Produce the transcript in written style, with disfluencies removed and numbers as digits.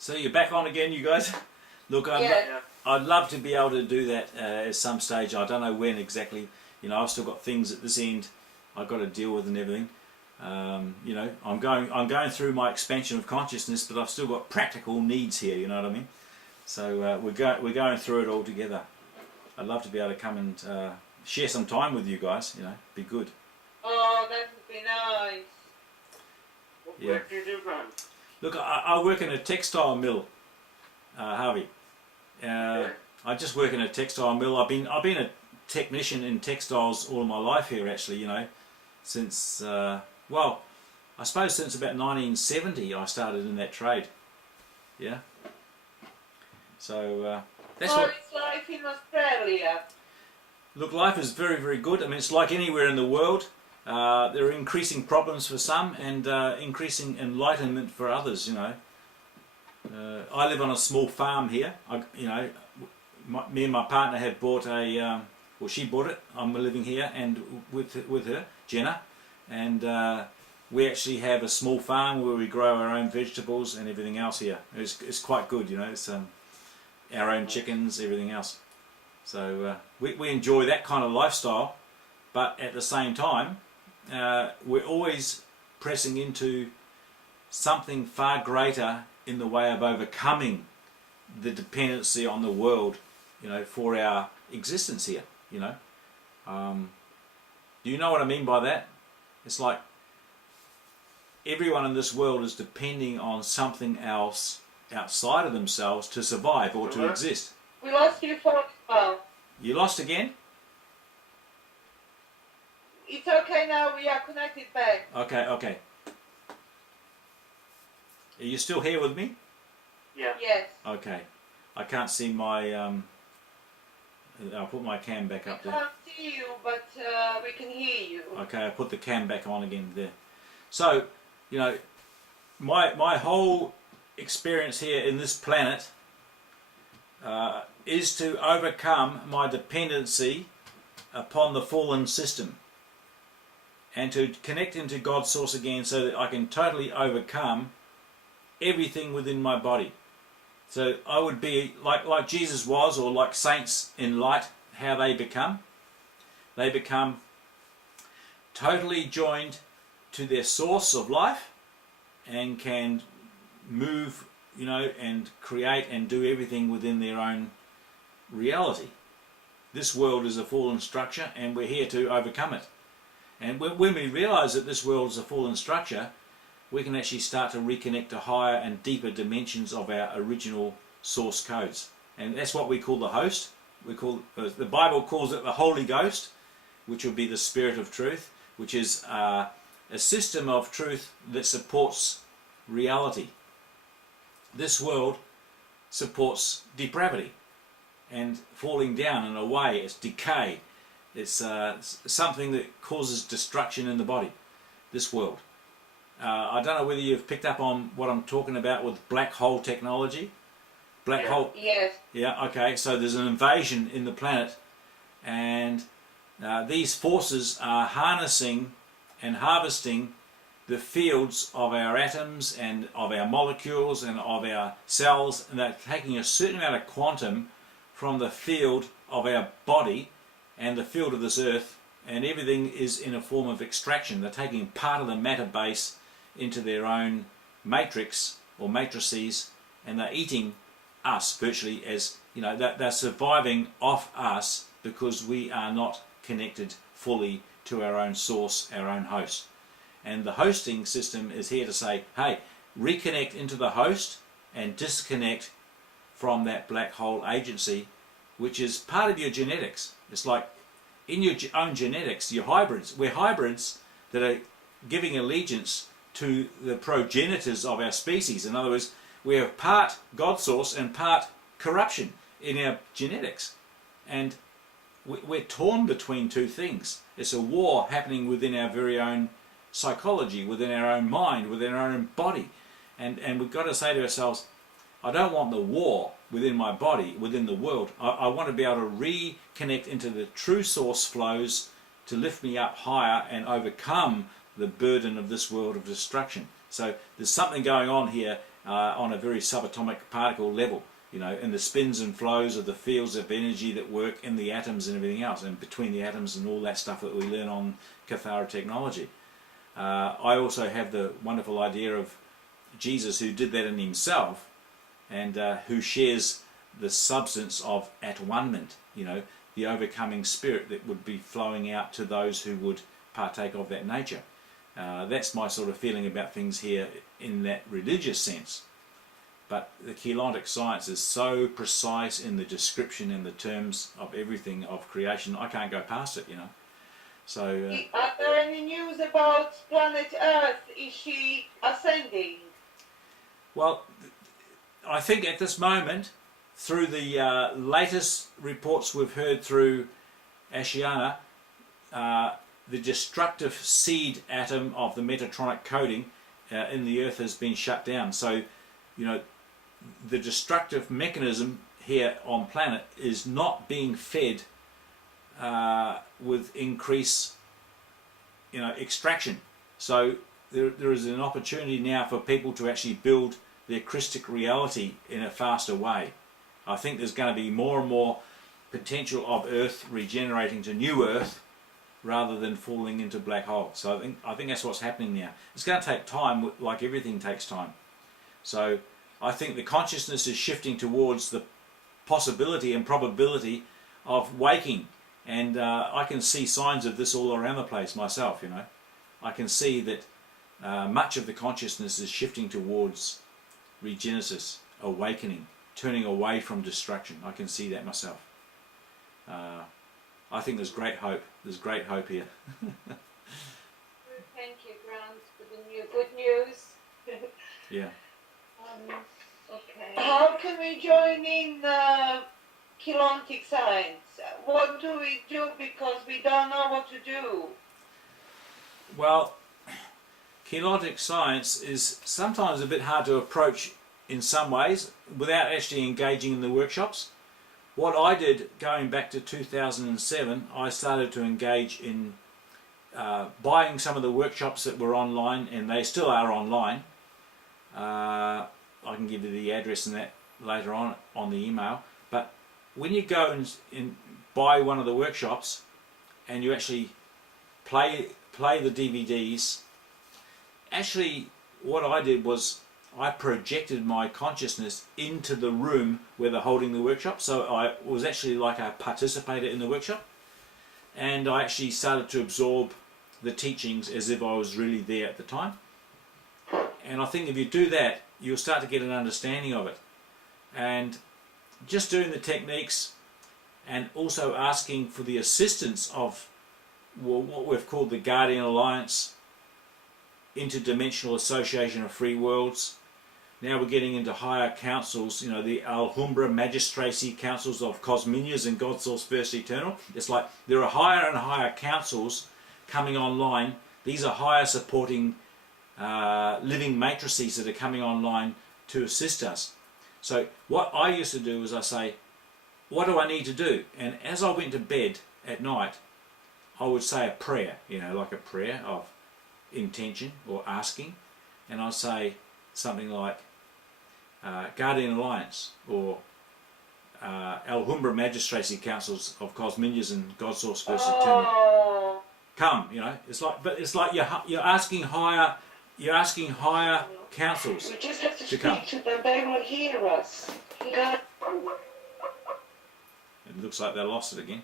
So you're back on again, you guys? Look, I'd love to be able to do that at some stage. I don't know when exactly. You know, I've still got things at this end I've got to deal with and everything. You know, I'm going through my expansion of consciousness, but I've still got practical needs here. You know what I mean? So we're going through it all together. I'd love to be able to come and share some time with you guys. You know, be good. Oh, that would be nice. What work do you do, Grant? Look, I work in a textile mill, Harvey. I just work in a textile mill. I've been a technician in textiles all my life here, actually. You know, since well, I suppose since about 1970 I started in that trade. Yeah. So that's what. It's life in Australia. Look, life is very, very good. I mean, it's like anywhere in the world. There are increasing problems for some and increasing enlightenment for others, you know. I live on a small farm here. You know, me and my partner have bought a, well, she bought it. I'm living here and with her, Jenna. And we actually have a small farm where we grow our own vegetables and everything else here. It's quite good, you know. It's our own chickens, everything else. So we enjoy that kind of lifestyle, but at the same time, we're always pressing into something far greater in the way of overcoming the dependency on the world, you know, for our existence here, you know. Do you know what I mean by that? It's like everyone in this world is depending on something else outside of themselves to survive or to exist. We lost you for a while. You lost again? It's okay now, we are connected back. Okay, okay. Are you still here with me? Yeah. Yes. Okay. I can't see my, I'll put my cam back up We there. can't see you, but we can hear you. Okay, I put the cam back on again there. So, you know, my whole experience here in this planet is to overcome my dependency upon the fallen system and to connect into God's source again so that I can totally overcome everything within my body. So I would be like Jesus was, or like saints in light, how they become. They become totally joined to their source of life and can move, you know, and create and do everything within their own reality. This world is a fallen structure and we're here to overcome it. And when we realize that this world is a fallen structure, we can actually start to reconnect to higher and deeper dimensions of our original source codes. And that's what we call the host. We call the Bible calls it the Holy Ghost, which will be the Spirit of Truth, which is a system of truth that supports reality. This world supports depravity and falling down and away. It's decay. It's something that causes destruction in the body, this world. I don't know whether you've picked up on what I'm talking about with black hole technology. Black hole. Yes. Yeah, okay. So there's an invasion in the planet, and these forces are harnessing and harvesting the fields of our atoms and of our molecules and of our cells, and they're taking a certain amount of quantum from the field of our body and the field of this earth, and everything is in a form of extraction. They're taking part of the matter base into their own matrix or matrices, and they're eating us virtually, as you know, they're surviving off us because we are not connected fully to our own source, our own host. And the hosting system is here to say, hey, reconnect into the host and disconnect from that black hole agency, which is part of your genetics. It's like in your own genetics, you're hybrids. We're hybrids that are giving allegiance to the progenitors of our species. In other words, we have part God source and part corruption in our genetics. And we're torn between two things. It's a war happening within our very own psychology, within our own mind, within our own body. And we've got to say to ourselves, I don't want the war within my body, within the world. I want to be able to reconnect into the true source flows to lift me up higher and overcome the burden of this world of destruction. So there's something going on here on a very subatomic particle level, you know, in the spins and flows of the fields of energy that work in the atoms and everything else, and between the atoms and all that stuff that we learn on Cathara technology. I also have the wonderful idea of Jesus, who did that in himself, and who shares the substance of at-one-ment, you know, the overcoming spirit that would be flowing out to those who would partake of that nature. That's my sort of feeling about things here in that religious sense. But the Keylontic science is so precise in the description and the terms of everything of creation, I can't go past it, you know. So, are there any news about planet Earth? Is she ascending? well, I think at this moment, through the latest reports we've heard through Ashiana, the destructive seed atom of the metatronic coding in the Earth has been shut down. So, you know, the destructive mechanism here on planet is not being fed with increased, you know, extraction. So there is an opportunity now for people to actually build their Christic reality in a faster way. I think there's going to be more and more potential of Earth regenerating to new Earth rather than falling into black holes. So I think that's what's happening now. It's going to take time, like everything takes time. So I think the consciousness is shifting towards the possibility and probability of waking, and I can see signs of this all around the place myself, you know. I can see that much of the consciousness is shifting towards regenesis, awakening, turning away from destruction. I can see that myself. I think there's great hope. There's great hope here. Thank you, Grant, for the good news. Yeah. Okay. How can we join in Keylontic science? What do we do, because we don't know what to do? Well, Keylontic science is sometimes a bit hard to approach in some ways without actually engaging in the workshops. What I did going back to 2007, I started to engage in buying some of the workshops that were online, and they still are online. I can give you the address and that later on the email. But when you go and buy one of the workshops and you actually play the DVDs, actually what I did was I projected my consciousness into the room where they're holding the workshop. So I was actually like a participator in the workshop, and I actually started to absorb the teachings as if I was really there at the time. And I think if you do that, you'll start to get an understanding of it. And just doing the techniques and also asking for the assistance of what we've called the Guardian Alliance, Interdimensional Association of Free Worlds. Now we're getting into higher councils, you know, the Alhambra Magistracy Councils of Cosminias and God Source First Eternal. It's like there are higher and higher councils coming online. These are higher supporting living matrices that are coming online to assist us. So what I used to do is I say, what do I need to do? And as I went to bed at night, I would say a prayer, you know, like a prayer of intention or asking, and I'd say something like Guardian Alliance or Alhambra Magistracy Councils of Cosminias and God Source First Eternal. Come, you know, it's like, but it's like you're asking higher. You're asking higher councils We just have to to come. speak to them, they will hear us. It looks like they lost it again.